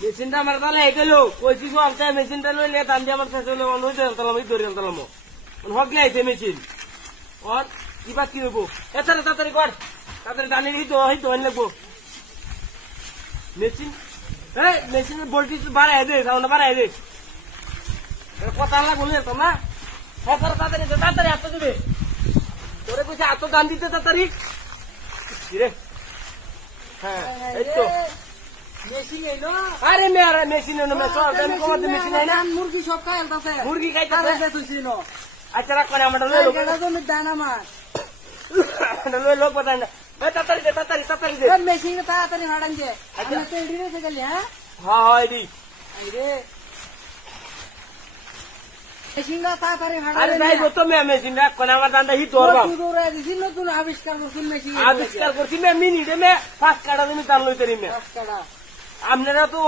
মেশিনটা আমার তাহলে গেল কইছি আনতে মেশিনটা লইলে দাম দিয়ে আমার শেষ হলো অন্য আনতালাম এই ধরে আনতালাম হকলে আইছে মেশিন ওর কি বাদ কি হবো এতারে তাড়াতাড়ি কর তাড়াতাড়ি জানি তো হয়তো লাগবো মেশিন এই মেশিনের ভোল্টেজ বাড়াই দে সাউন্ড বাড়াই দে কথা লাগবো না তো না হ্যাঁ তাড়াতাড়ি তাড়াতাড়ি হাত দেবে তোরে কইছে এত দাম দিতে তাড়াতাড়ি রে হ্যাঁ এই তো মেশিন এলো আরে মেয়ারে মেশিন এনো আমি কমাতে মেশিন নাই না মুরগি সব খাই আলতাছে মুরগি খাইতাছে তুই নো আচ্ছা রাখ মানে আমরা লই লোক এটা তো আমি দানা মার লই লোক বাতাই না তাড়াতাড়ি দে তাড়াতাড়ি দে মেশিন তাড়াতাড়ি হাড়ান যে আমি তো এডি রে গেলি হ্যাঁ হ্যাঁ হয় দি রে মেশিন তাড়াতাড়ি আরে হাড়ান ভাই গো মে মেশিন রাখ কোন আমার দান্দা হি ধরবা দূরে দিছি নতুন আবিষ্কার করছুন মেশিন আবিষ্কার করছি মে মিনিটে মে ফাস্ট কাটা তুমি তার লইতে রি মে কাটা আপনারা তো